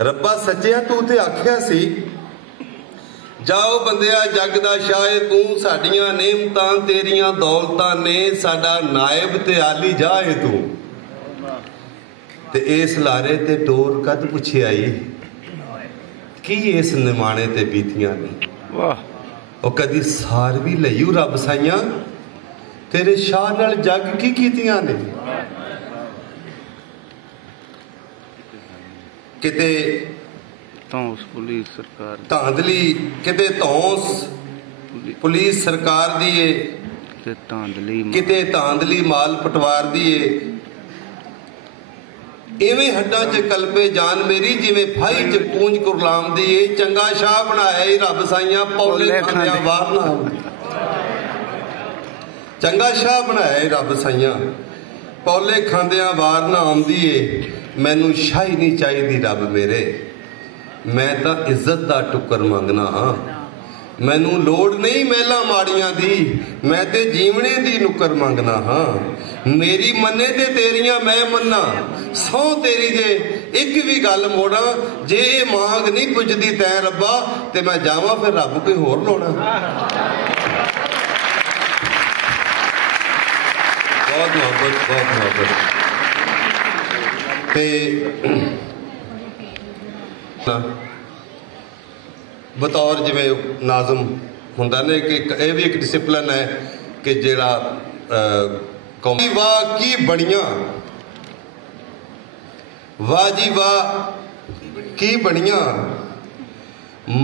रब्बा सच्चिया तू ते आखिया सी जाओ बंदिया जग दा शाह तू साडियां नेमतां तेरियां दौलतां ने साडा नायब ते आली जाए तू ते इस लारे ते टोर कद पुछे आई की इस निमाणे ते बीतियां ने वाह ओ कदी सार भी लईऊ रब साइयां तेरे शाह नाल जग की कीतियां ने किते धौंस पुलिस सरकार धांधली किते धौंस पुलिस सरकार दी है किते धांधली माल पटवार दी है इवें हड्डां च कलपे जान मेरी जिवें फाई च पूंज कुरलाम दी है चंगा शाह बनाया ही रब साइयां पौले खांदियां वार ना चंगा शाह बनाया ही रब साइयां पौले खांदियां वार ना आउंदी है मैनू शाही नहीं चाहिए रब मेरे मैं तो इज्जत का टुकर मंगना हाँ मैनू लोड़ नहीं महला माड़ियां दी मैं ते जीवने दी नुकर मंगना हाँ मेरी मन्ने ते तेरियां मैं मन्ना सौ तेरी जे एक भी गल मोड़ा जे मांग नहीं पुजदी तै रब्बा ते मैं जावां फिर रब कोई होर लोड़ा बहुत मोहब्बत बतौर जिमें नाजम होंदा ने कि यह भी एक डिसिपलिन है कि जेड़ा कौमी वाह की बड़ियां वाह जी वाह की बड़ियां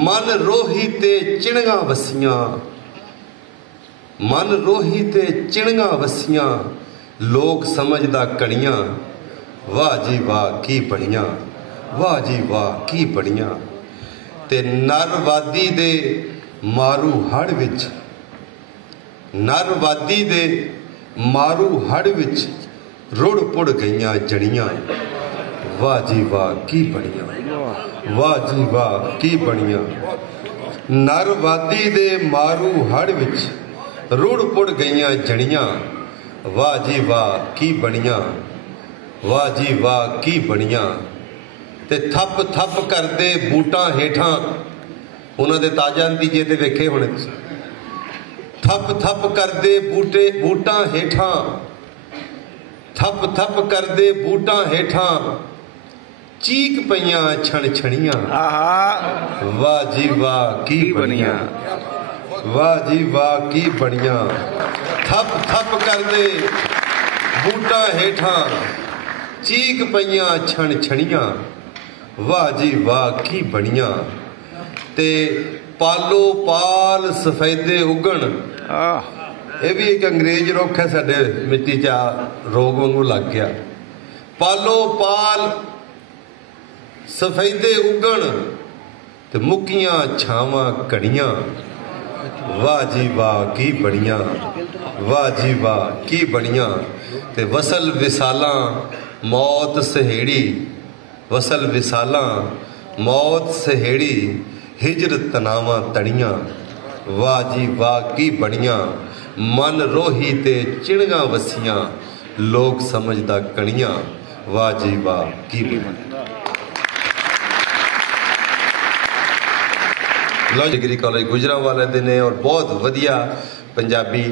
मन रोही ते चिड़ियां वसियां मन रोही ते चिड़ियां वसियां लोग समझदा कड़ियां वाह जी वाह की बड़ियां वाह जी वाह की बड़ियां ते नरवादी दे मारू हड़ विच नरवादी दे मारू हड़ विच रुड़ पुड़ गईयां जड़ियां वाह जी वाह की बड़ियां वाह जी वाह की बड़ियां नरवादी दे मारू हड़ विच रुड़ पुड़ गईयां जड़ियां वाह जी वाह की बड़ियां वाह जी वाह की बड़ियां ते थप थप करदे बूटां हेठां उन्हां दे ताजा नतीजे ते वेखे हुण थप थप करदे बूटां हेठां थप थप करदे बूटां हेठां चीक पईयां छण छणियां वाह जी वाह की बड़ियां वाह जी वाह की बड़ियां थप थप करदे बूटां हेठां चीक पईयां छण छणियां वाह जी वाह की बड़ियां ते पालो पाल सफेदे उगण ये भी एक अंग्रेज रुख है साडे मिट्टी चा रोग वांगू लग गया पालो पाल सफेदे उगण ते मुकियां छावां कड़ियां वाह जी वाह की बड़ियां वाह जी वाह की बड़ियां ते वसल विसालां मौत सहेड़ी वसल विसालां मौत सहेड़ी हिजर तनावां तड़ियां वाह जी वाह की बड़ियां मन रोही ते चिड़ियां वसियां लोग समझदा कणियां वाह जी वाह की डिग्री कॉलेज गुजरांवाले दे ने और बहुत वधिया पंजाबी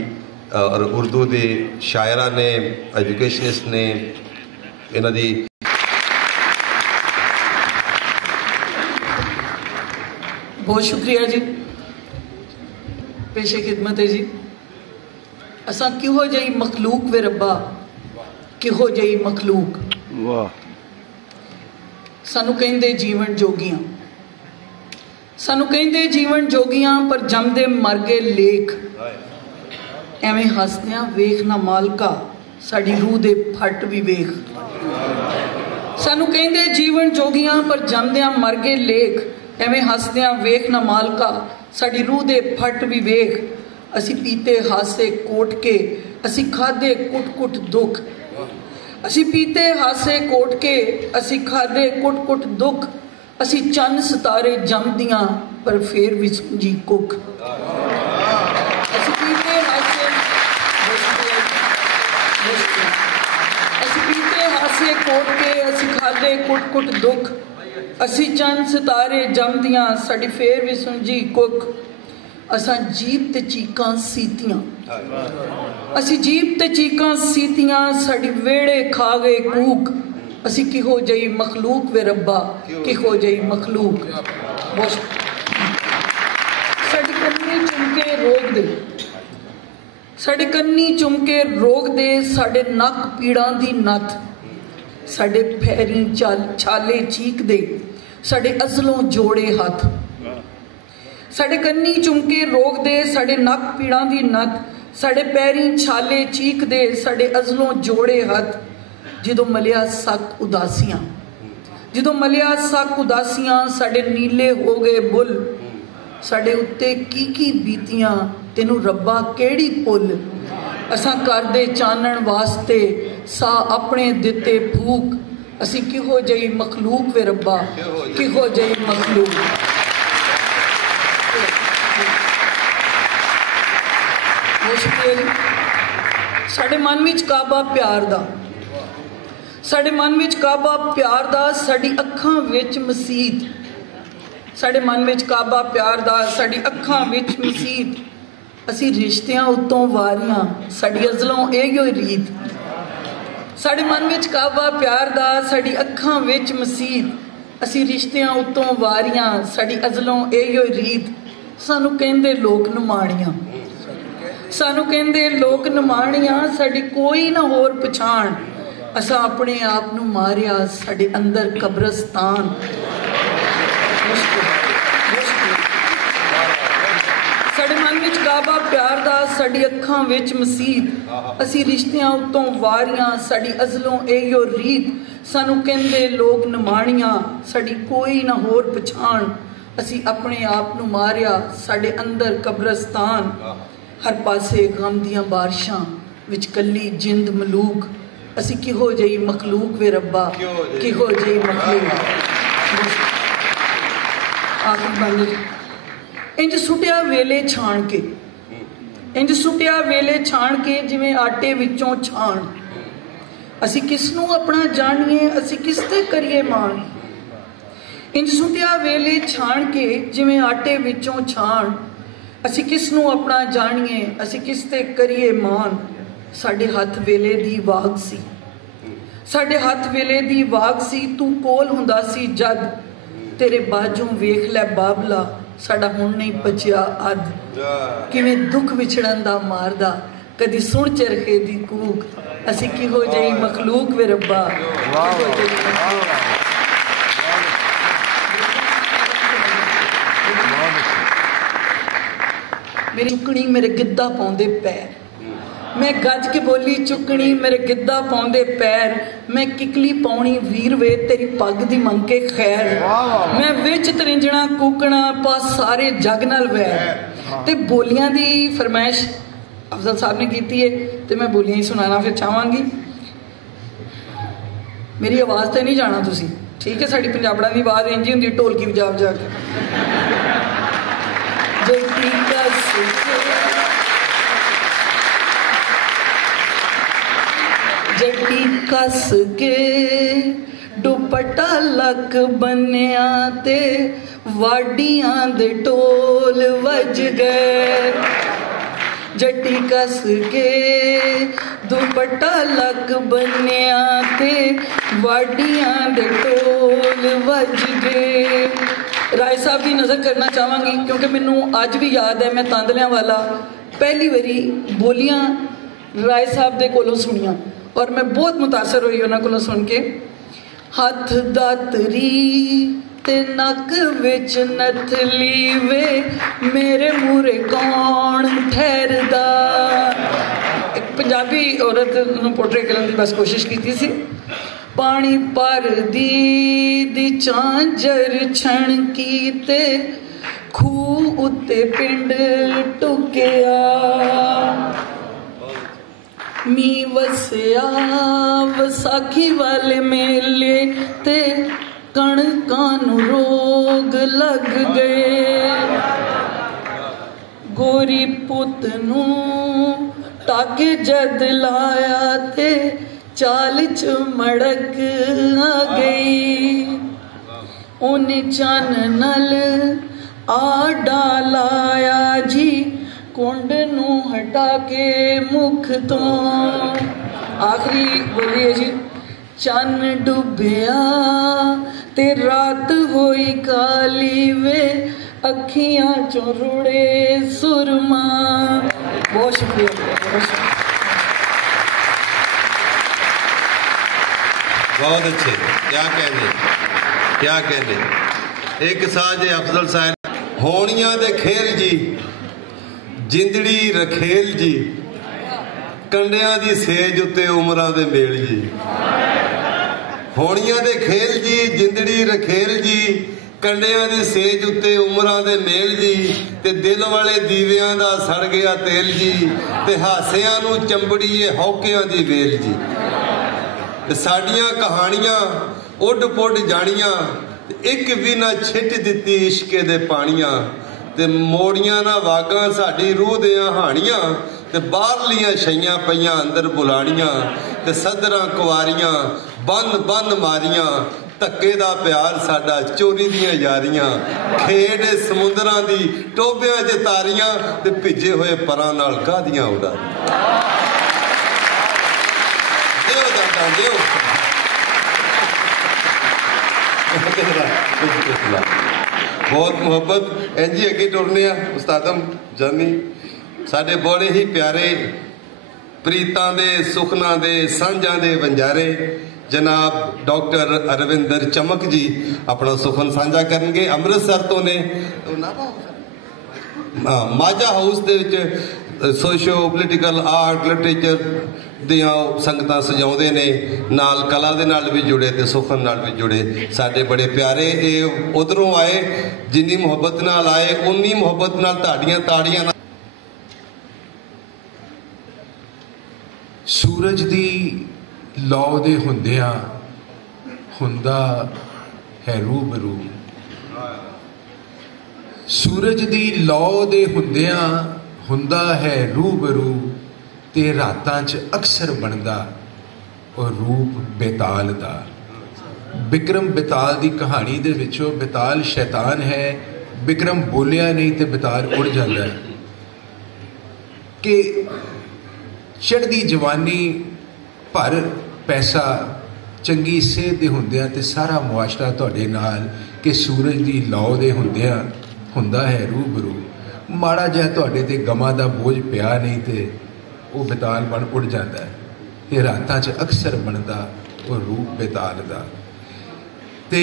और उर्दू दे शायरा ने एजुकेशनिस्ट ने इन्हां दी बहुत शुक्रिया जी पेशे खिदमत है जी असा किहो जही मखलूक वे रब्बा किहो जही मखलूक वाह सानू कहंदे जीवन जोगियां सानू कहंदे जीवन जोगियां पर जमदे मर गए लेख एवें हसदियां वेख ना मालका साडी रूह दे फट भी वेख सानू कहंदे जीवन जोगियां पर जमदियां मर गए लेख एवें हसदियां वेख ना मालका साडी रूह दे फट भी वेख असी पीते हासे कोट के असी खादे कुट कुट दुख असी पीते हासे कोट के असी खादे कुट कुट दुख असी चंद सितारे जमदियां पर फेर भी समझी कुख असी पीते हासे कोट के असी खादे कुट कुट दुख असी चंद सितारे जमदियां साडी फेर भी सुंजी कुक असां जीप ते चीकां सीतियां असी जीप ते चीकां सीतियां साडी वेड़े खा गए कूक असी किहो जई मखलूक वे रब्बा किहो जई मखलूक साडी कन्नी चुमके रोक दे साडे कन्नी चुमके रोक दे साडे नक पीड़ां दी नथ साडे पैरीं छाले चीक दे साडे अज़लों जोड़े हथ साडे कन्नी चुमके रोक दे साडे नक पीड़ां दी नथ साडे पैरीं छाले चीक दे साडे अज़लों जोड़े हथ जदों मलिया सक उदासियां जदों मलिया सक उदासियां साडे नीले हो गए बुल साडे उत्ते की बीतियां तेनू रब्बा केड़ी पुल असां करदे चानण वास्ते सा अपने दिते फूक असी किहो जई मखलूक वे रब्बा किहो जई मखलूक मुश्किल साडे मन विच काबा प्यार दा साडे मन विच काबा प्यार दा साडी अखां विच मसीत साडे मन विच काबा प्यार दा साडी अखां विच मसीत असी रिश्तियां उत्तों वारियां साडी अज़लों इहो रीत साडे मन विच काबा प्यार दा साडी अखां विच मसीत असी रिश्तियां उत्तों वारियां साडी अज़लों इहो रीत सानू कहंदे लोक नमाणियां सानू कहंदे लोक नमाणियां साडी कोई ना होर पछाण असां अपने आप नू मारिया साडे अंदर कब्रस्तान साडे मन विच काबा प्यार दा साडी अखां विच मसीत असी रिश्तियां उत्तों वारियां साडी अज़लों इहो रीत सानू कहंदे लोक नमाणियां साडी कोई ना होर पछाण असी अपने आप नू मारिया साडे अंदर कब्रस्तान हर पासे गम दियां बारिशां विच कल्ली जिंद मलूक असी किहो जई मखलूक वे रब्बा किहो जई मखलूक आखिर बंद इंज सुटिया वेले छाण के इंज सुटिया वेले छाण के जिवें आटे विचों छाण असी किसनू अपना जानिए असी किस ते करिए मान इंज सुटिया वेले छाण के जिवें आटे विचों छाण असी किसनू अपना जानिए असी किस ते करिए मान साडे हथ वेले दी वाग सी साडे हथ वेले दी वाग सी तू कोल हुंदा सी जद तेरे बाजों वेख लै बाबला साडा हुण नहीं बचिया अद किवें दुख विछड़न दा मारदा कदी सुण चरखे दी कूक असी किहो जई मखलूक वे रब्बा मेरी चुकनी मेरे गिद्दा पाउंदे पैर मैं गज के बोली चुकनी मेरे गिद्दा पाउंदे पैर मैं किकली पाउनी वीर वे तेरी पग दी मंग के खैर मैं विच तरिंजणा कूकना पास सारे जग नाल वैर ते बोलियां दी फरमाइश अफजल साहब ने की है तो मैं बोलियां ही सुनाना फिर चाहांगी मेरी आवाज़ तो नहीं जाना तुसी ठीक है साड़ी पंजाबड़ा की आवाज़ इंजी हुंदी ढोलकी बजा बजा के जटी कस के दुपट्टा लक बनिया ते वाडियां दे टोल वज गए जटी कस के दुपट्टा लक बनिया ते वाडियां दे टोल वज गए। राय साहब की नज़र करना चाहांगी क्योंकि मैनू अज भी याद है मैं तांदलियां वाला पहली बारी बोलियां राय साहब दे कोलों सुनिया और मैं बहुत मुतासर हुई उन्होंने कोलों सुन के। हथ दातरी ते नक विच नथली वे मेरे मूरे कौन ठहरदा। एक पंजाबी औरत पोर्ट्रे करने की बस कोशिश की सी। पानी पर दी झांझर छणकी ते खूह उत्ते पिंड टुकिया मी वसिया वसाखी वाले मेले ते कणकां नूं रोग लग गए गोरी पुत नूं टाके जद लाया ते चाल च मड़क आ गई ਉਹਨੇ ਚੰਨ ਨਲ ਆਡਾ ਲਾਇਆ ਜੀ ਕੁੰਡ ਨੂੰ ਹਟਾ ਕੇ ਮੁਖ ਤੋਂ। ਆਖਰੀ ਬੋਲੀ ਹੈ ਜੀ। ਚੰਨ ਡੁੱਬਿਆ ਤੇ ਰਾਤ ਹੋਈ ਕਾਲੀ ਵੇ ਅੱਖੀਆਂ ਚੋਂ ਰੁੜੇ ਸੁਰਮਾ। ਬਹੁਤ ਸ਼ੁਕਰੀਆ, ਬਹੁਤ ਸ਼ੁਕਰੀਆ। बहुत अच्छे, क्या कहने, क्या कहने। एक साज अफजल साहब होनिया दे खेल जी जिंदड़ी रखेल जी कंडियां दी सेज उत्ते उमरां दे मेल जी। होनिया दे खेल जी जिंदड़ी रखेल जी कंडियां दी सेज उत्ते उमरां दे मेल जी ते दिल वाले दीवियां दा सड़ गया तेल जी ते हासियां नूं चंबड़ीए हौकियां दी वेल जी। साड़ियां कहानियां उड पुड जानियां एक भी ना छिट दिती इश्के दे पानियां ते मोड़ियां ना वागां साडी रूह दियां हानियां ते बाहरलियां छइयां पईयां अंदर बुलानियां ते सदरां कुआरियां बन बन मारियां धक्के दा प्यार साडा चोरी दियां यारियां खेड समुंदरां दी टोबियां च तारियां ते भिजे होए परां नाल गादियां उड़ा। बहुत मुहब्बत इंज ही अगे टुरने उस्तादम जानी साडे बड़े ही प्यारे प्रीतां दे सुखना दे सांझां दे वंजारे जनाब डॉक्टर अरविंदर चमक जी अपना सुखन साझा करनगे। अमृतसर तो ने माझा हाउस दे विच सोशियो पोलिटिकल आर्ट लिटरेचर ਦੀਆਂ ਸੰਗਤਾਂ ਸਜਾਉਂਦੇ ਨੇ ਨਾਲ ਕਲਾ ਦੇ ਨਾਲ ਵੀ ਜੁੜੇ ਤੇ ਸੁਖਨ ਨਾਲ ਵੀ ਜੁੜੇ ਸਾਡੇ ਬੜੇ ਪਿਆਰੇ। ਇਹ ਉਧਰੋਂ ਆਏ ਜਿੰਨੀ ਮੁਹੱਬਤ ਨਾਲ ਆਏ ਉਨੀ ਮੁਹੱਬਤ ਨਾਲ ਤੁਹਾਡੀਆਂ ਤਾੜੀਆਂ ਨਾਲ। ਸੂਰਜ ਦੀ ਲੌ ਦੇ ਹੁੰਦਿਆਂ ਹੁੰਦਾ ਹੈ ਰੂਬਰੂ। ਸੂਰਜ ਦੀ ਲੌ ਦੇ ਹੁੰਦਿਆਂ ਹੁੰਦਾ ਹੈ ਰੂਬਰੂ ਤੇ ਰਾਤਾਂ 'ਚ ਅਕਸਰ ਬਣਦਾ ਉਹ ਰੂਪ ਬੇਤਾਲ ਦਾ। ਬਿਕਰਮ ਬੇਤਾਲ ਦੀ ਕਹਾਣੀ ਦੇ ਵਿੱਚੋਂ ਬੇਤਾਲ ਸ਼ੈਤਾਨ ਹੈ। ਬਿਕਰਮ ਬੋਲਿਆ ਨਹੀਂ ਤੇ ਬੇਤਾਲ ਉੜ ਜਾਂਦਾ ਹੈ ਕਿ ਚੜ੍ਹਦੀ ਜਵਾਨੀ ਭਰ ਪੈਸਾ ਚੰਗੀ ਸਿਹਤ ਦੇ ਹੁੰਦਿਆਂ ਤੇ ਸਾਰਾ ਮੁਆਸ਼ਰਾ ਤੁਹਾਡੇ ਨਾਲ ਕਿ ਸੂਰਜ ਦੀ ਲੌ ਦੇ ਹੁੰਦਿਆਂ ਹੁੰਦਾ ਹੈ ਰੂਬਰੂ। ਮਾੜਾ ਜਿਹਾ ਤੁਹਾਡੇ ਤੇ ਗਮਾਂ ਦਾ ਬੋਝ ਪਿਆ ਨਹੀਂ ਤੇ ਉਹ ਬੇਤਾਲ ਬਣ ਉੱਡ ਜਾਂਦਾ ਹੈ ਤੇ ਰਾਤਾਂ 'ਚ ਅਕਸਰ ਬਣਦਾ ਉਹ ਰੂਪ ਬੇਤਾਲ ਦਾ। ਤੇ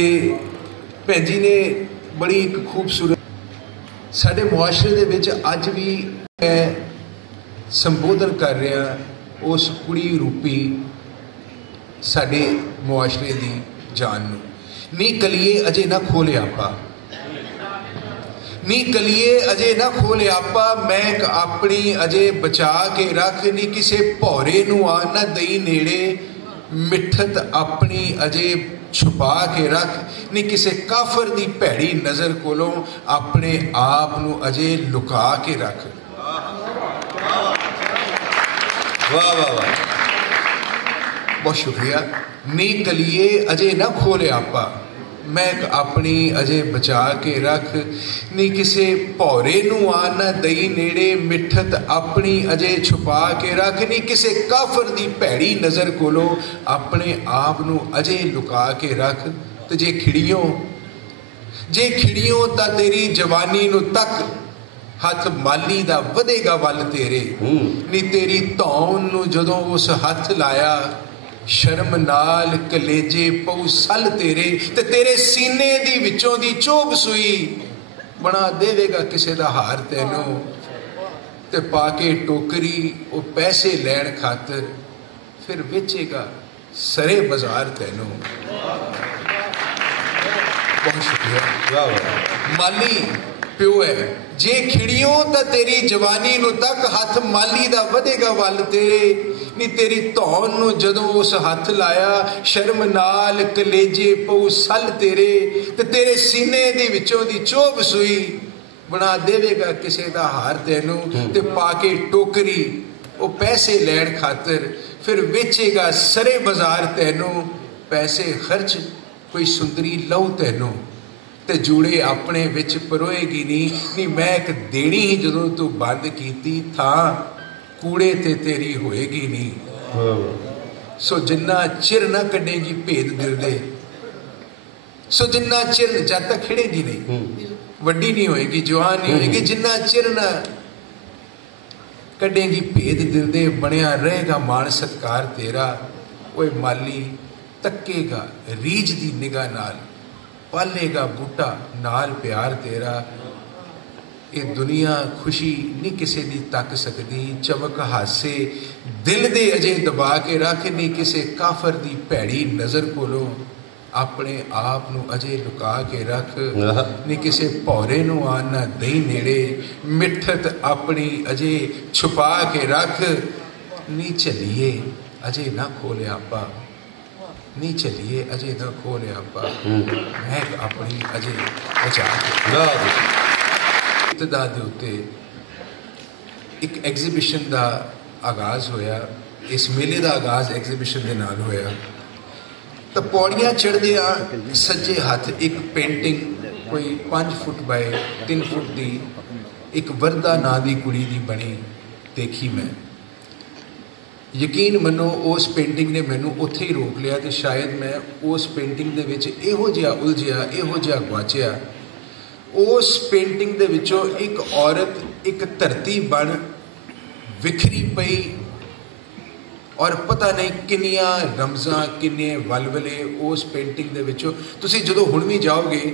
ਭੈਣ ਜੀ ਨੇ ਬੜੀ ਇੱਕ ਖੂਬਸੂਰਤ ਸਾਡੇ ਮੁਆਸ਼ਰੇ ਦੇ ਵਿੱਚ ਅੱਜ ਵੀ ਮੈਂ ਸੰਬੋਧਨ ਕਰ ਰਿਹਾ ਉਸ ਕੁੜੀ ਰੂਪੀ ਸਾਡੇ ਮੁਆਸ਼ਰੇ ਦੀ ਜਾਨ ਨੂੰ। ਨੀ ਕਲੀਏ ਅਜੇ ਨਾ ਖੋਲੇ ਆਪਾ, ਨੀ ਕਲੀਏ ਅਜੇ ਨਾ ਖੋਲੇ ਆਪਾ, ਮੈਂ ਆਪਣੀ ਅਜੇ ਬਚਾ ਕੇ ਰੱਖ। ਨੀ ਕਿਸੇ ਭੌਰੇ ਨੂੰ ਆ ਨਾ ਦਈ ਨੇੜੇ, ਮਿੱਠਤ ਆਪਣੀ ਅਜੇ ਛੁਪਾ ਕੇ ਰੱਖ। ਨੀ ਕਿਸੇ ਕਾਫਰ ਦੀ ਭੈੜੀ ਨਜ਼ਰ ਕੋਲੋਂ ਆਪਣੇ ਆਪ ਨੂੰ ਅਜੇ ਲੁਕਾ ਕੇ ਰੱਖ। ਵਾਹ ਵਾਹ ਵਾਹ, ਬਹੁਤ ਸ਼ੁਕਰੀਆ। ਨੀ ਕਲੀਏ ਅਜੇ ਨਾ ਖੋਲੇ ਆਪਾ, ਮੈਂ ਆਪਣੀ ਅਜੇ ਬਚਾ ਕੇ ਰੱਖ। ਨੀ ਕਿਸੇ ਭੌਰੇ ਨੂੰ ਆ ਨਾ ਦਈ ਨੇੜੇ, ਮਿੱਠਤ ਆਪਣੀ ਅਜੇ ਛੁਪਾ ਕੇ ਰੱਖ। ਨੀ ਕਿਸੇ ਕਾਫਰ ਦੀ ਭੈੜੀ ਨਜ਼ਰ ਕੋਲੋਂ ਆਪਣੇ ਆਪ ਨੂੰ ਅਜੇ ਲੁਕਾ ਕੇ ਰੱਖ। ਤੇ ਜੇ ਖਿੜੀਓ ਤਾਂ ਤੇਰੀ ਜਵਾਨੀ ਨੂੰ ਤੱਕ, ਹੱਥ ਮਾਲੀ ਦਾ ਵਧੇਗਾ ਵੱਲ ਤੇਰੇ। ਨੀ ਤੇਰੀ ਧੌਣ ਨੂੰ ਜਦੋਂ ਉਸ ਹੱਥ ਲਾਇਆ, ਸ਼ਰਮ ਨਾਲ ਕਲੇਜੇ ਪਊ ਸੱਲ ਤੇਰੇ। ਤੇ ਤੇਰੇ ਸੀਨੇ ਦੀ ਵਿੱਚੋਂ ਦੀ ਚੋਭ ਸੂਈ ਬਣਾ ਦੇਵੇਗਾ ਕਿਸੇ ਦਾ ਹਾਰ ਤੈਨੂੰ। ਤੇ ਪਾ ਕੇ ਟੋਕਰੀ ਉਹ ਪੈਸੇ ਲੈਣ ਖਾਤਰ, ਫਿਰ ਵੇਚੇਗਾ ਸਰੇ ਬਾਜ਼ਾਰ ਤੈਨੂੰ। ਬਹੁਤ ਸ਼ੁਕਰੀਆ। ਮਾਲੀ ਪਿਓ ਹੈ। ਜੇ ਖਿੜੀਓ ਤਾਂ ਤੇਰੀ ਜਵਾਨੀ ਨੂੰ ਤੱਕ, ਹੱਥ ਮਾਲੀ ਦਾ ਵਧੇਗਾ ਵੱਲ ਤੇਰੇ। ਨੀ ਤੇਰੀ ਧੌਣ ਨੂੰ ਜਦੋਂ ਉਸ ਹੱਥ ਲਾਇਆ, ਸ਼ਰਮ ਨਾਲ ਕਲੇਜੇ ਪਊ ਸੱਲ ਤੇਰੇ। ਤੇ ਤੇਰੇ ਸੀਨੇ ਦੇ ਵਿੱਚੋਂ ਦੀ ਚੋਭ ਸੂਈ ਬਣਾ ਦੇਵੇਗਾ ਕਿਸੇ ਦਾ ਹਾਰ ਤੈਨੂੰ। ਤੇ ਪਾ ਕੇ ਟੋਕਰੀ ਉਹ ਪੈਸੇ ਲੈਣ ਖਾਤਰ, ਫਿਰ ਵੇਚੇਗਾ ਸਰੇ ਬਾਜ਼ਾਰ ਤੈਨੂੰ। ਪੈਸੇ ਖਰਚ ਕੋਈ ਸੁੰਦਰੀ ਲਊ ਤੈਨੂੰ। ਤੇ ਜੂੜੇ ਆਪਣੇ ਵਿੱਚ ਪਰੋਏਗੀ ਨਹੀਂ ਮੈਂ ਇੱਕ ਦੇਣੀ ਹੀ ਜਦੋਂ ਤੂੰ ਬੰਦ ਕੀਤੀ ਥਾਂ ਕੂੜੇ ਤੇ ਤੇਰੀ ਹੋਏਗੀ ਨਹੀਂ। ਸੋ ਜਿੰਨਾ ਚਿਰ ਨਾ ਕੱਢੇਗੀ ਭੇਦ ਦਿਲ ਦੇ, ਸੋ ਜਿੰਨਾ ਚਿਰ ਜਦ ਤੱਕ ਖਿੜੇਗੀ ਨਹੀਂ, ਵੱਡੀ ਨਹੀਂ ਹੋਏਗੀ, ਜਵਾਨ ਨਹੀਂ ਹੋਏਗੀ, ਜਿੰਨਾ ਚਿਰ ਨਾ ਕੱਢੇਗੀ ਭੇਦ ਦਿਲ ਦੇ, ਬਣਿਆ ਰਹੇਗਾ ਮਾਣ ਸਤਕਾਰ ਤੇਰਾ। ਓਏ ਮਾਲੀ ਤੱਕੇਗਾ ਰੀਝ ਦੀ ਨਿਗਾਹ ਨਾਲ, ਪਾਲੇਗਾ ਬੂਟਾ ਨਾਲ ਪਿਆਰ ਤੇਰਾ। ਇਹ ਦੁਨੀਆ ਖੁਸ਼ੀ ਨਹੀਂ ਕਿਸੇ ਦੀ ਤੱਕ ਸਕਦੀ, ਚਮਕ ਹਾਸੇ ਦਿਲ ਦੇ ਅਜੇ ਦਬਾ ਕੇ ਰੱਖ, ਨਹੀਂ ਕਿਸੇ ਕਾਫਰ ਦੀ ਭੈੜੀ ਨਜ਼ਰ ਕੋਲੋਂ ਆਪਣੇ ਆਪ ਨੂੰ ਅਜੇ ਲੁਕਾ ਕੇ ਰੱਖ, ਨਹੀਂ ਕਿਸੇ ਭੌਰੇ ਨੂੰ ਆਣ ਨਾ ਦਈ ਨੇੜੇ, ਮਿੱਠਤ ਆਪਣੀ ਅਜੇ ਛੁਪਾ ਕੇ ਰੱਖ। ਨਹੀਂ ਚੱਲੀਏ ਅਜੇ ਨਾ ਖੋਲਿਆ ਆਪਾਂ, ਨਹੀਂ ਚੱਲੀਏ ਅਜੇ ਨਾ ਖੋਲਿਆ ਆਪਾਂ, ਮਹਿਕ ਆਪਣੀ ਅਜੇ ਬਚਾ ਕੇ। ਇਬਤਦਾ ਦੇ ਉੱਤੇ ਇੱਕ ਐਗਜ਼ੀਬਿਸ਼ਨ ਦਾ ਆਗਾਜ਼ ਹੋਇਆ, ਇਸ ਮੇਲੇ ਦਾ ਆਗਾਜ਼ ਐਗਜ਼ੀਬਿਸ਼ਨ ਦੇ ਨਾਲ ਹੋਇਆ। ਤਾਂ ਪੌੜੀਆਂ ਚੜ੍ਹਦਿਆਂ ਸੱਜੇ ਹੱਥ ਇੱਕ ਪੇਂਟਿੰਗ ਕੋਈ 5 ਫੁੱਟ ਬਾਏ 3 ਫੁੱਟ ਦੀ ਇੱਕ ਵਰਦਾ ਨਾਂ ਦੀ ਕੁੜੀ ਦੀ ਬਣੀ ਦੇਖੀ ਮੈਂ। ਯਕੀਨ ਮੰਨੋ ਉਸ ਪੇਂਟਿੰਗ ਨੇ ਮੈਨੂੰ ਉੱਥੇ ਹੀ ਰੋਕ ਲਿਆ, ਤੇ ਸ਼ਾਇਦ ਮੈਂ ਉਸ ਪੇਂਟਿੰਗ ਦੇ ਵਿੱਚ ਇਹੋ ਜਿਹਾ ਉਲਝਿਆ, ਇਹੋ ਜਿਹਾ ਗੁਆਚਿਆ। ਉਸ ਪੇਂਟਿੰਗ ਦੇ ਵਿੱਚੋਂ ਇੱਕ ਔਰਤ ਇੱਕ ਧਰਤੀ ਬਣ ਵਿਖਰੀ ਪਈ, ਔਰ ਪਤਾ ਨਹੀਂ ਕਿੰਨੀਆਂ ਰਮਜ਼ਾਂ, ਕਿੰਨੇ ਵਲਵਲੇ ਉਸ ਪੇਂਟਿੰਗ ਦੇ ਵਿੱਚੋਂ। ਤੁਸੀਂ ਜਦੋਂ ਹੁਣ ਵੀ ਜਾਓਗੇ,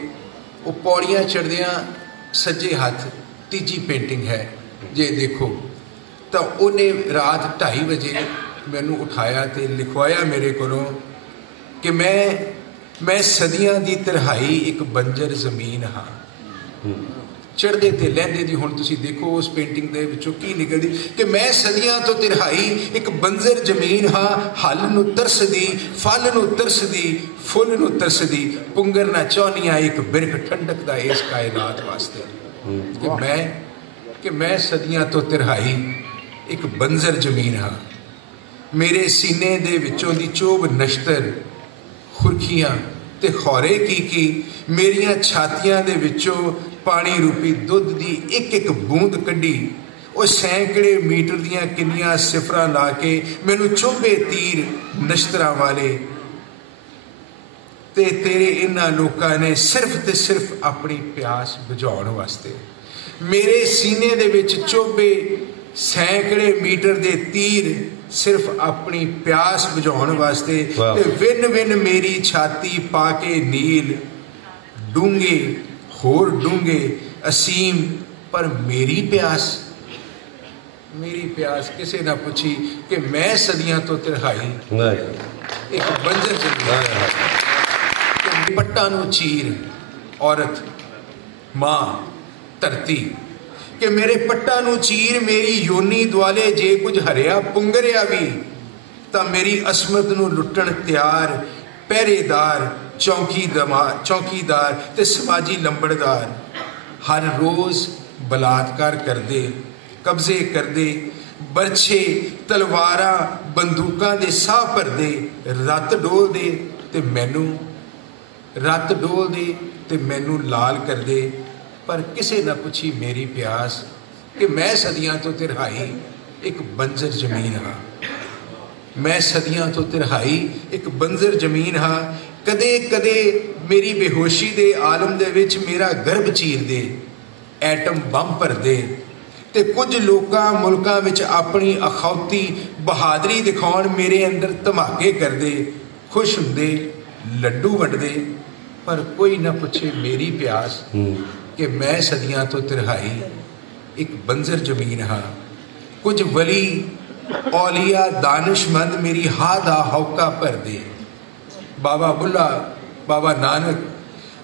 ਉਹ ਪੌੜੀਆਂ ਚੜ੍ਹਦਿਆਂ ਸੱਜੇ ਹੱਥ ਤੀਜੀ ਪੇਂਟਿੰਗ ਹੈ ਜੇ ਦੇਖੋ ਤਾਂ ਉਹਨੇ ਰਾਤ 2:30 ਵਜੇ ਮੈਨੂੰ ਉਠਾਇਆ ਤੇ ਲਿਖਵਾਇਆ ਮੇਰੇ ਕੋਲੋਂ ਕਿ ਮੈਂ ਸਦੀਆਂ ਦੀ ਤਿਰਹਾਈ ਇੱਕ ਬੰਜਰ ਜ਼ਮੀਨ ਹਾਂ। ਚੜ੍ਹਦੇ ਤੇ ਲਹਿੰਦੇ ਦੀ ਹੁਣ ਤੁਸੀਂ ਦੇਖੋ ਉਸ ਪੇਂਟਿੰਗ ਦੇ ਵਿੱਚੋਂ ਕੀ ਨਿਕਲਦੀ ਕਿ ਮੈਂ ਸਦੀਆਂ ਤੋਂ ਤਿਰਹਾਈ ਇੱਕ ਬੰਜਰ ਜ਼ਮੀਨ ਹਾਂ, ਹੱਲ ਨੂੰ ਤਰਸਦੀ, ਫਲ ਨੂੰ ਤਰਸਦੀ, ਫੁੱਲ ਨੂੰ ਤਰਸਦੀ, ਪੁੰਗਰ ਨਾ ਚਾਹੁੰਦੀਆਂ ਇੱਕ ਬਿਰਖ ਠੰਡਕ ਦਾ ਇਸ ਕਾਇਨਾਤ ਵਾਸਤੇ। ਕਿ ਮੈਂ ਸਦੀਆਂ ਤੋਂ ਤਿਰਹਾਈ ਇੱਕ ਬੰਜਰ ਜ਼ਮੀਨ ਹਾਂ। ਮੇਰੇ ਸੀਨੇ ਦੇ ਵਿੱਚੋਂ ਦੀ ਚੋਬ ਨਸ਼ਤਰ ਖੁਰਖੀਆਂ ਤੇ ਖੌਰੇ ਕੀ ਮੇਰੀਆਂ ਛਾਤੀਆਂ ਦੇ ਵਿੱਚੋਂ ਪਾਣੀ ਰੂਪੀ ਦੁੱਧ ਦੀ ਇੱਕ ਇੱਕ ਬੂੰਦ ਕੱਢੀ। ਉਹ ਸੈਂਕੜੇ ਮੀਟਰ ਦੀਆਂ ਕਿੰਨੀਆਂ ਸਿਫਰਾਂ ਲਾ ਕੇ ਮੈਨੂੰ ਚੋਬੇ ਤੀਰ ਨਸ਼ਤਰਾਂ ਵਾਲੇ। ਤੇ ਤੇਰੇ ਇਹਨਾਂ ਲੋਕਾਂ ਨੇ ਸਿਰਫ ਤੇ ਸਿਰਫ ਆਪਣੀ ਪਿਆਸ ਬੁਝਾਉਣ ਵਾਸਤੇ ਮੇਰੇ ਸੀਨੇ ਦੇ ਵਿੱਚ ਚੋਬੇ ਸੈਂਕੜੇ ਮੀਟਰ ਦੇ ਤੀਰ ਸਿਰਫ ਆਪਣੀ ਪਿਆਸ ਬੁਝਾਉਣ ਵਾਸਤੇ। ਤੇ ਵਿੰਨ ਮੇਰੀ ਛਾਤੀ ਪਾ ਕੇ ਨੀਲ ਡੂੰਘੇ, ਹੋਰ ਡੂੰਘੇ, ਅਸੀਮ। ਪਰ ਮੇਰੀ ਪਿਆਸ ਕਿਸੇ ਨਾ ਪੁੱਛੀ ਕਿ ਮੈਂ ਸਦੀਆਂ ਤੋਂ ਤਿਰਹਾਈ ਇੱਕ ਬੰਜਰ ਜ਼ਮੀਨ। ਪੱਟਾਂ ਨੂੰ ਚੀਰ ਔਰਤ ਮਾਂ ਧਰਤੀ, ਕਿ ਮੇਰੇ ਪੱਟਾਂ ਨੂੰ ਚੀਰ ਮੇਰੀ ਯੋਨੀ ਦੁਆਲੇ ਜੇ ਕੁਝ ਹਰਿਆ ਪੁੰਗਰਿਆ ਵੀ ਤਾਂ ਮੇਰੀ ਅਸਮਤ ਨੂੰ ਲੁੱਟਣ ਤਿਆਰ ਪਹਿਰੇਦਾਰ, ਚੌਕੀਦਾਰ ਤੇ ਸਮਾਜੀ ਲੰਬੜਦਾਰ ਹਰ ਰੋਜ਼ ਬਲਾਤਕਾਰ ਕਰਦੇ, ਕਬਜ਼ੇ ਕਰਦੇ, ਬਰਛੇ, ਤਲਵਾਰਾਂ, ਬੰਦੂਕਾਂ ਦੇ ਸਾਹ ਭਰਦੇ, ਰੱਤ ਡੋਲਦੇ ਤੇ ਮੈਨੂੰ ਲਾਲ ਕਰਦੇ। ਪਰ ਕਿਸੇ ਨਾ ਪੁੱਛੀ ਮੇਰੀ ਪਿਆਸ ਕਿ ਮੈਂ ਸਦੀਆਂ ਤੋਂ ਤਿਰਹਾਈ ਇੱਕ ਬੰਜਰ ਜ਼ਮੀਨ ਹਾਂ। ਮੈਂ ਸਦੀਆਂ ਤੋਂ ਤਿਰਹਾਈ ਇੱਕ ਬੰਜਰ ਜ਼ਮੀਨ ਹਾਂ। ਕਦੇ ਕਦੇ ਮੇਰੀ ਬੇਹੋਸ਼ੀ ਦੇ ਆਲਮ ਦੇ ਵਿੱਚ ਮੇਰਾ ਗਰਭ ਚੀਰਦੇ, ਐਟਮ ਬੰਬ ਭਰਦੇ, ਤੇ ਕੁਝ ਲੋਕਾਂ ਮੁਲਕਾਂ ਵਿੱਚ ਆਪਣੀ ਅਖੌਤੀ ਬਹਾਦਰੀ ਦਿਖਾਉਣ ਮੇਰੇ ਅੰਦਰ ਧਮਾਕੇ ਕਰਦੇ, ਖੁਸ਼ ਹੁੰਦੇ, ਲੱਡੂ ਵੰਡਦੇ। ਪਰ ਕੋਈ ਨਾ ਪੁੱਛੇ ਮੇਰੀ ਪਿਆਸ ਕਿ ਮੈਂ ਸਦੀਆਂ ਤੋਂ ਤਿਰਹਾਈ ਇੱਕ ਬੰਜਰ ਜ਼ਮੀਨ ਹਾਂ। ਕੁਝ ਵਲੀ ਔਲੀਆ ਦਾਨਿਸ਼ਮੰਦ ਮੇਰੀ ਹਾਂ ਦਾ ਹੌਕਾ ਭਰਦੇ, ਬਾਬਾ ਬੁੱਲਾ, ਬਾਬਾ ਨਾਨਕ।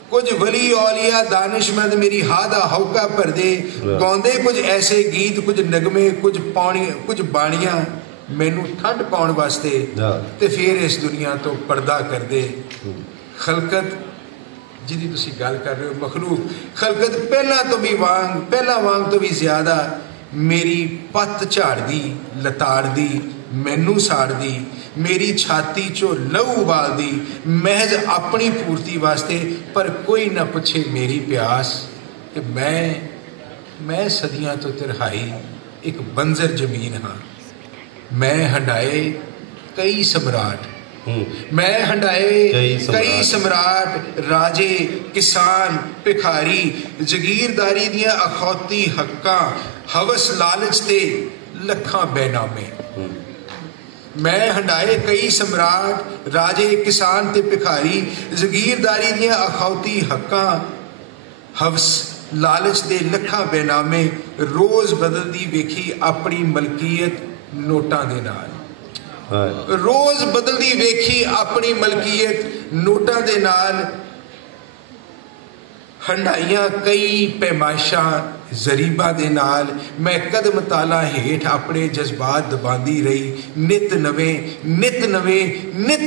ਕੁਝ ਵਲੀ ਔਲੀਆ ਦਾਨਿਸ਼ਮੰਦ ਮੇਰੀ ਹਾਂ ਦਾ ਹੌਕਾ ਭਰਦੇ, ਗਾਉਂਦੇ ਕੁਝ ਐਸੇ ਗੀਤ, ਕੁਝ ਨਗਮੇ, ਕੁਝ ਬਾਣੀਆਂ ਮੈਨੂੰ ਠੰਡ ਪਾਉਣ ਵਾਸਤੇ, ਤੇ ਫਿਰ ਇਸ ਦੁਨੀਆ ਤੋਂ ਪਰਦਾ ਕਰਦੇ। ਖਲਕਤ ਜਿਹਦੀ ਤੁਸੀਂ ਗੱਲ ਕਰ ਰਹੇ ਹੋ, ਮਖਲੂਕ, ਖਲਕਤ ਪਹਿਲਾਂ ਵਾਂਗ ਤੋਂ ਵੀ ਜ਼ਿਆਦਾ ਮੇਰੀ ਪੱਤ ਝਾੜਦੀ, ਲਤਾੜਦੀ, ਮੈਨੂੰ ਸਾੜਦੀ, ਮੇਰੀ ਛਾਤੀ 'ਚੋਂ ਲਹੂ ਉਬਾਲਦੀ, ਮਹਿਜ਼ ਆਪਣੀ ਪੂਰਤੀ ਵਾਸਤੇ। ਪਰ ਕੋਈ ਨਾ ਪੁੱਛੇ ਮੇਰੀ ਪਿਆਸ ਕਿ ਮੈਂ ਸਦੀਆਂ ਤੋਂ ਤਿਰਹਾਈ ਇੱਕ ਬੰਜ਼ਰ ਜ਼ਮੀਨ ਹਾਂ। ਮੈਂ ਹੰਢਾਏ ਕਈ ਸਮਰਾਟ, ਮੈਂ ਹੰਢਾਏ ਕਈ ਸਮਰਾਟ, ਰਾਜੇ, ਕਿਸਾਨ, ਭਿਖਾਰੀ, ਜਗੀਰਦਾਰੀ ਦੀਆਂ ਅਖੌਤੀ ਹੱਕਾਂ, ਹਵਸ ਲਾਲਚ ਤੇ ਲੱਖਾਂ ਬੇਨਾਮੇ। ਮੈਂ ਹੰਢਾਏ ਕਈ ਸਮਰਾਟ, ਰਾਜੇ, ਕਿਸਾਨ ਤੇ ਭਿਖਾਰੀ, ਜਗੀਰਦਾਰੀ ਦੀਆਂ ਅਖੌਤੀ ਹੱਕਾਂ, ਹਵਸ ਲਾਲਚ ਦੇ ਲੱਖਾਂ ਬੇਨਾਮੇ। ਰੋਜ਼ ਬਦਲਦੀ ਵੇਖੀ ਆਪਣੀ ਮਲਕੀਅਤ ਨੋਟਾਂ ਦੇ ਨਾਲ, ਰੋਜ਼ ਬਦਲਦੀ ਵੇਖੀ ਆਪਣੀ ਮਲਕੀਅਤ ਨੋਟਾਂ ਦੇ ਨਾਲ। ਹੰਢਾਈਆਂ ਕਈ ਪੈਮਾਇਸ਼ਾਂ ਜ਼ਰੀਬਾਂ ਦੇ ਨਾਲ। ਮੈਂ ਕਦਮ ਤਾਲਾ ਹੇਠ ਆਪਣੇ ਜਜ਼ਬਾਤ ਦਬਾਂਦੀ ਰਹੀ, ਨਿਤ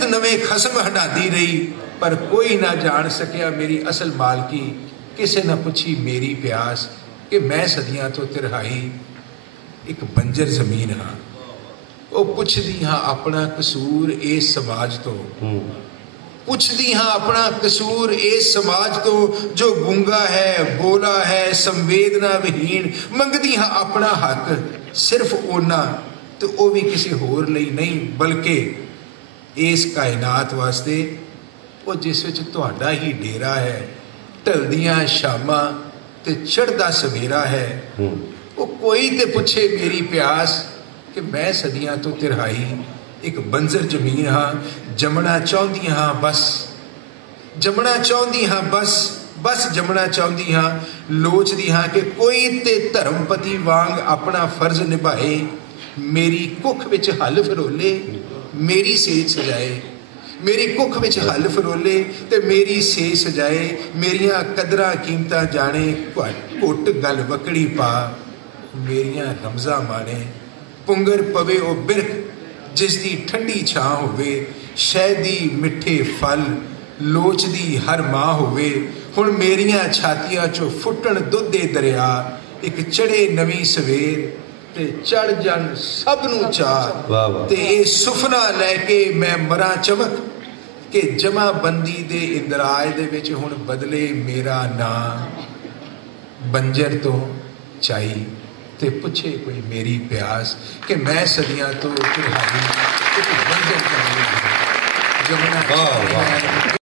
ਨਵੇਂ ਖਸਮ ਹੰਢਾਂਦੀ ਰਹੀ। ਪਰ ਕੋਈ ਨਾ ਜਾਣ ਸਕਿਆ ਮੇਰੀ ਅਸਲ ਮਾਲਕੀ, ਕਿਸੇ ਨਾ ਪੁੱਛੀ ਮੇਰੀ ਪਿਆਸ ਕਿ ਮੈਂ ਸਦੀਆਂ ਤੋਂ ਤਿਰਹਾਈ ਇੱਕ ਬੰਜਰ ਜ਼ਮੀਨ ਹਾਂ। ਉਹ ਪੁੱਛਦੀ ਹਾਂ ਆਪਣਾ ਕਸੂਰ ਇਸ ਸਮਾਜ ਤੋਂ, ਪੁੱਛਦੀ ਹਾਂ ਆਪਣਾ ਕਸੂਰ ਇਸ ਸਮਾਜ ਤੋਂ ਜੋ ਗੂੰਗਾ ਹੈ, ਬੋਲਾ ਹੈ, ਸੰਵੇਦਨਾ ਵਿਹੀਨ। ਮੰਗਦੀ ਹਾਂ ਆਪਣਾ ਹੱਕ ਸਿਰਫ ਉਹਨਾਂ, ਤੇ ਉਹ ਵੀ ਕਿਸੇ ਹੋਰ ਲਈ ਨਹੀਂ ਬਲਕਿ ਇਸ ਕਾਇਨਾਤ ਵਾਸਤੇ, ਉਹ ਜਿਸ ਵਿੱਚ ਤੁਹਾਡਾ ਹੀ ਡੇਰਾ ਹੈ। ਢਲਦੀਆਂ ਸ਼ਾਮਾਂ ਤੇ ਚੜ੍ਹਦਾ ਸਵੇਰਾ ਹੈ। ਉਹ ਕੋਈ ਤੇ ਪੁੱਛੇ ਮੇਰੀ ਪਿਆਸ ਕਿ ਮੈਂ ਸਦੀਆਂ ਤੋਂ ਤਿਰਹਾਈ ਇੱਕ ਬੰਜ਼ਰ ਜ਼ਮੀਨ ਹਾਂ। ਜੰਮਣਾ ਚਾਹੁੰਦੀ ਹਾਂ ਬਸ, ਜੰਮਣਾ ਚਾਹੁੰਦੀ ਹਾਂ ਬਸ ਜੰਮਣਾ ਚਾਹੁੰਦੀ ਹਾਂ। ਲੋਚਦੀ ਹਾਂ ਕਿ ਕੋਈ ਤੇ ਧਰਮਪਤੀ ਵਾਂਗ ਆਪਣਾ ਫਰਜ਼ ਨਿਭਾਏ, ਮੇਰੀ ਕੁੱਖ ਵਿੱਚ ਹੱਲ ਫਰੋਲੇ, ਮੇਰੀ ਸੇਜ ਸਜਾਏ। ਮੇਰੀ ਕੁੱਖ ਵਿੱਚ ਹੱਲ ਫਰੋਲੇ ਤੇ ਮੇਰੀ ਸੇਜ ਸਜਾਏ। ਮੇਰੀਆਂ ਕਦਰਾਂ ਕੀਮਤਾਂ ਜਾਣੇ, ਘੁੱਟ ਗਲ ਵਕੜੀ ਪਾ, ਮੇਰੀਆਂ ਰਮਜ਼ਾਂ ਮਾਣੇ। ਪੁੰਗਰ ਪਵੇ ਉਹ ਬਿਰਖ ਜਿਸ ਦੀ ਠੰਡੀ ਛਾਂ ਹੋਵੇ, ਸ਼ਹਿਦੀ ਮਿੱਠੇ ਫਲ ਲੋਚਦੀ ਹਰ ਮਾਂ ਹੋਵੇ। ਹੁਣ ਮੇਰੀਆਂ ਛਾਤੀਆਂ 'ਚੋਂ ਫੁੱਟਣ ਦੁੱਧ ਦੇ ਦਰਿਆ, ਇੱਕ ਚੜ੍ਹੇ ਨਵੀਂ ਸਵੇਰ ਤੇ ਚੜ੍ਹ ਜਾਣ ਸਭ ਨੂੰ ਚਾਅ। ਤੇ ਇਹ ਸੁਫਨਾ ਲੈ ਕੇ ਮੈਂ ਮਰਾਂ ਚਮਕ ਕਿ ਜਮਾਬੰਦੀ ਦੇ ਇੰਦਰਾਜ ਦੇ ਵਿੱਚ ਹੁਣ ਬਦਲੇ ਮੇਰਾ ਨਾਂ ਬੰਜਰ ਤੋਂ ਚਾਈ। ਤੇ ਪੁੱਛੇ ਕੋਈ ਮੇਰੀ ਪਿਆਸ ਕਿ ਮੈਂ ਸਦੀਆਂ ਤੋਂ ਤਿਰਹਾਈ ਇੱਕ ਬੰਜਰ ਜ਼ਮੀਨ ਹਾਂ। ਜਮਨਾ